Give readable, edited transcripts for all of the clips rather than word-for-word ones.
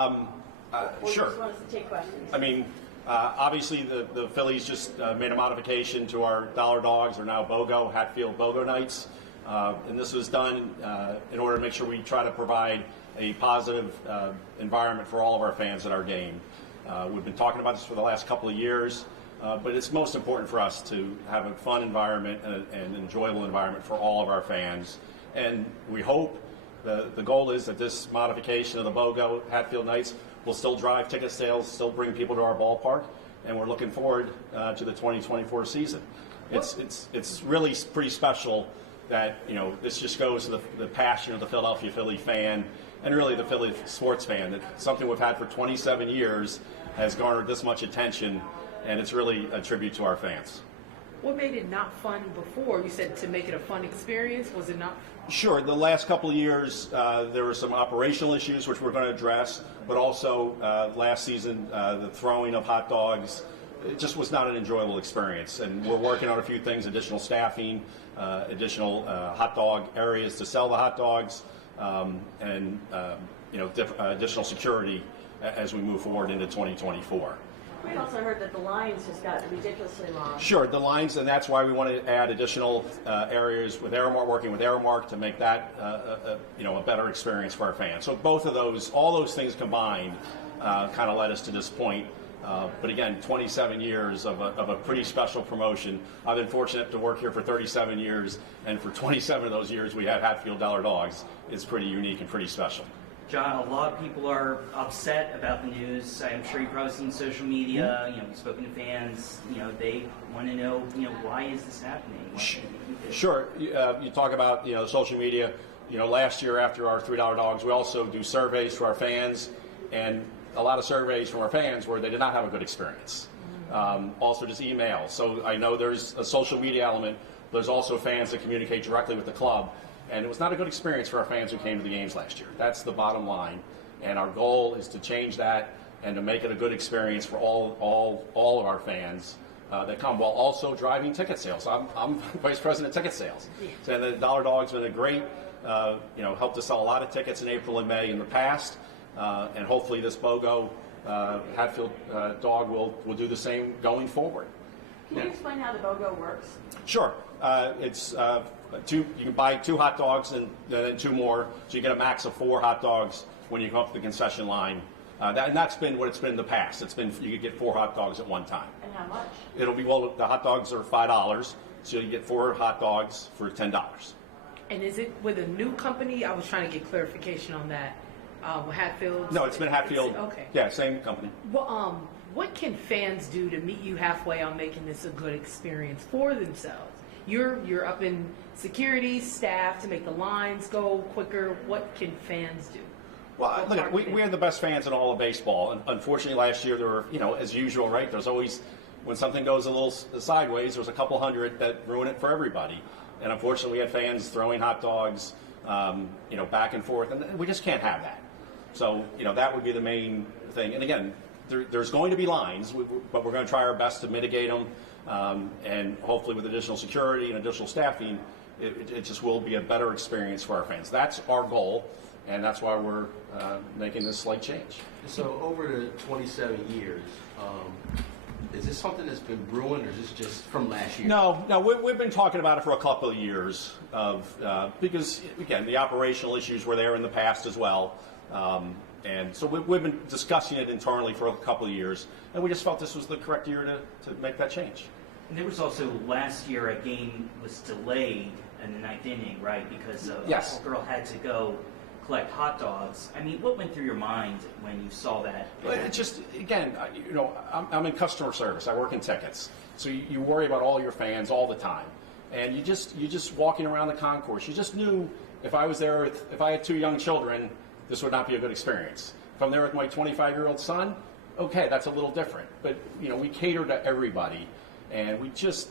Sure. Just want us to take questions. I mean, obviously the Phillies just made a modification to our Dollar Dogs, or now BOGO, Hatfield BOGO nights. And this was done in order to make sure we try to provide a positive environment for all of our fans at our game. We've been talking about this for the last couple of years, but it's most important for us to have a fun environment and an enjoyable environment for all of our fans. And we hope the goal is that this modification of the BOGO Hatfield nights will still drive ticket sales, still bring people to our ballpark, and we're looking forward to the 2024 season. It's really pretty special that, you know, this just goes to the passion of the Philadelphia Philly fan and really the Philly sports fan. That something we've had for 27 years has garnered this much attention, and it's really a tribute to our fans. What made it not fun before? You said to make it a fun experience. Was it not? Sure. The last couple of years, there were some operational issues which we're going to address, but also last season, the throwing of hot dogs, it just was not an enjoyable experience. And we're working on a few things: additional staffing, additional hot dog areas to sell the hot dogs, and additional security as we move forward into 2024. We also heard that the lines just got ridiculously long. Sure, the lines, and that's why we want to add additional areas with Aramark, working with Aramark to make that a better experience for our fans. So both of those, all those things combined, kind of led us to this point. But again, 27 years of a pretty special promotion. I've been fortunate to work here for 37 years, and for 27 of those years we had Hatfield Dollar Dogs. It's pretty unique and pretty special. John, a lot of people are upset about the news. I'm sure you've probably seen social media. You know, you've spoken to fans. You know, they want to know, why is this happening? Sure. You talk about, social media. Last year after our $3 dogs, we also do surveys to our fans, and a lot of surveys from our fans where they did not have a good experience. Also just emails. So I know there's a social media element. There's also fans that communicate directly with the club. And it was not a good experience for our fans who came to the games last year. That's the bottom line. And our goal is to change that and to make it a good experience for all of our fans that come, while also driving ticket sales. I'm Vice President of Ticket Sales. And the Dollar Dog's been a great, helped us sell a lot of tickets in April and May in the past. And hopefully this BOGO Hatfield dog will do the same going forward. Can you explain how the BOGO works? Sure. It's you can buy 2 hot dogs and then 2 more, so you get a max of 4 hot dogs when you come up to the concession line. And that's been what it's been in the past. It's been, you could get 4 hot dogs at one time. And how much? It'll be, the hot dogs are $5, so you get 4 hot dogs for $10. And is it with a new company? I was trying to get clarification on that. Hatfield? No, it's been Hatfield. Okay. Yeah, same company. Well, what can fans do to meet you halfway on making this a good experience for themselves? You're up in security, staff to make the lines go quicker. What can fans do? Well, look, we have the best fans in all of baseball. And unfortunately, last year there were, as usual, right? There's always, when something goes a little sideways, there's a couple hundred that ruin it for everybody. And unfortunately, we had fans throwing hot dogs, back and forth, and we just can't have that. So, that would be the main thing. And again, there's going to be lines, but we're going to try our best to mitigate them. And hopefully with additional security and additional staffing, it just will be a better experience for our fans. That's our goal, and that's why we're making this slight change. So over the 27 years, is this something that's been brewing, or is this just from last year? No, we've been talking about it for a couple of years, because, again, the operational issues were there in the past as well. And so we've been discussing it internally for a couple of years, and we just felt this was the correct year to make that change. And there was also last year a game was delayed in the 9th inning, right? Because yes. A girl had to go collect hot dogs. I mean, what went through your mind when you saw that? Well, it's just, again, I'm in customer service. I work in tickets, so you worry about all your fans all the time, and you just walking around the concourse. You just knew if I was there, if I had 2 young children, this would not be a good experience. If I'm there with my 25-year-old son, okay, that's a little different. But we cater to everybody, and we just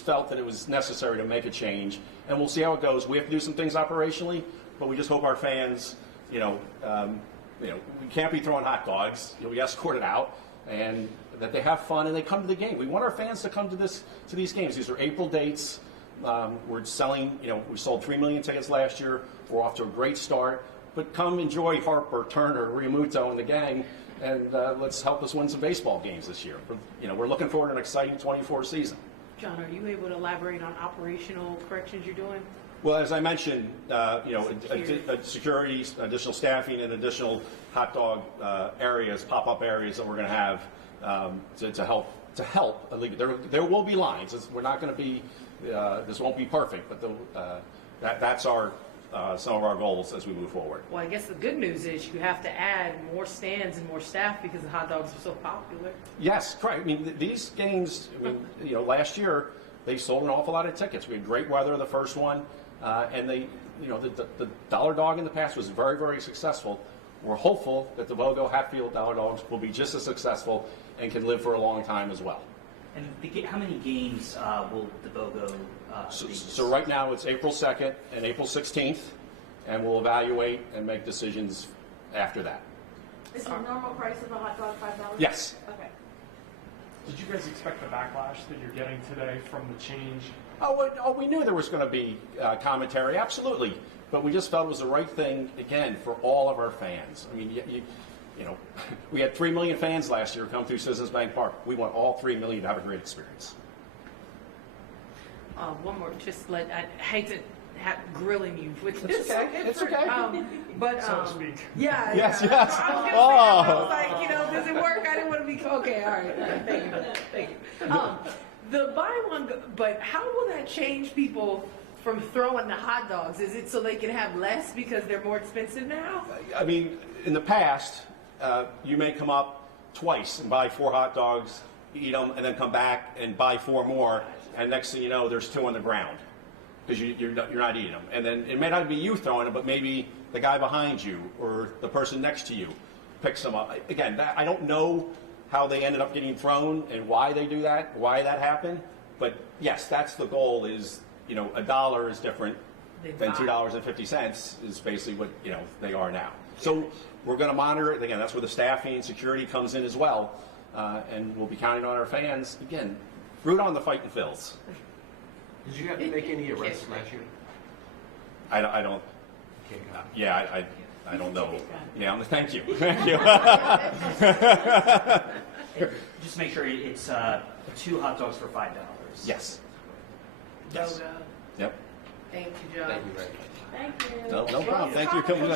felt that it was necessary to make a change, and we'll see how it goes. We have to do some things operationally, but we just hope our fans, we can't be throwing hot dogs. We escort it out, and that they have fun and they come to the game. We want our fans to come to these games. These are April dates. We're selling, we sold 3 million tickets last year. We're off to a great start. but come enjoy Harper, Turner, Riamuto, and the gang, and let's help us win some baseball games this year. We're looking forward to an exciting 24 season. John, are you able to elaborate on operational corrections you're doing? Well, as I mentioned, security, additional staffing, and additional hot dog areas, pop-up areas that we're going to have to help alleviate. There will be lines. We're not going to be. This won't be perfect, but that's our some of our goals as we move forward. Well, I guess the good news is you have to add more stands and more staff because the hot dogs are so popular. Yes, correct. I mean, these games. Last year they sold an awful lot of tickets. We had great weather the first one. And the dollar dog in the past was very, very successful. We're hopeful that the BOGO Hatfield dollar dogs will be just as successful and can live for a long time as well. And how many games will the BOGO be? So right now it's April 2nd and April 16th, and we'll evaluate and make decisions after that. Is the normal price of a hot dog $5? Yes. Okay. Did you guys expect the backlash that you're getting today from the change? We knew there was going to be commentary, absolutely. But we just felt it was the right thing, again, for all of our fans. I mean, we had 3 million fans last year come through Citizens Bank Park. We want all 3 million to have a great experience. One more, I hate to grilling you with this. It's okay. But So to speak. yeah. Yes, yeah. yes. I was gonna say, Oh. I was like, does it work? I didn't want to be okay. All right. Thank you for that. Thank you. The buy one, but how will that change people from throwing the hot dogs? Is it so they can have less because they're more expensive now? I mean, in the past, you may come up twice and buy 4 hot dogs, eat them, and then come back and buy 4 more, and next thing you know, there's 2 on the ground because you're not eating them. And then it may not be you throwing them, but maybe the guy behind you or the person next to you picks them up. Again, I don't know how they ended up getting thrown and why they do that, why that happened. But yes, that's the goal is, $1 is different than $2.50 is basically what, they are now. So we're going to monitor it. Again, that's where the staffing and security comes in as well. And we'll be counting on our fans. Again, root on the Fighting Phils. Did you have to make any arrests last year? I don't, Can't go. yeah, I don't know. Yeah, thank you. Just make sure it's 2 hot dogs for $5. Yes. Yes. BOGO. Yep. Thank you, John. Thank you very much. Thank you. No problem. Thank you for coming.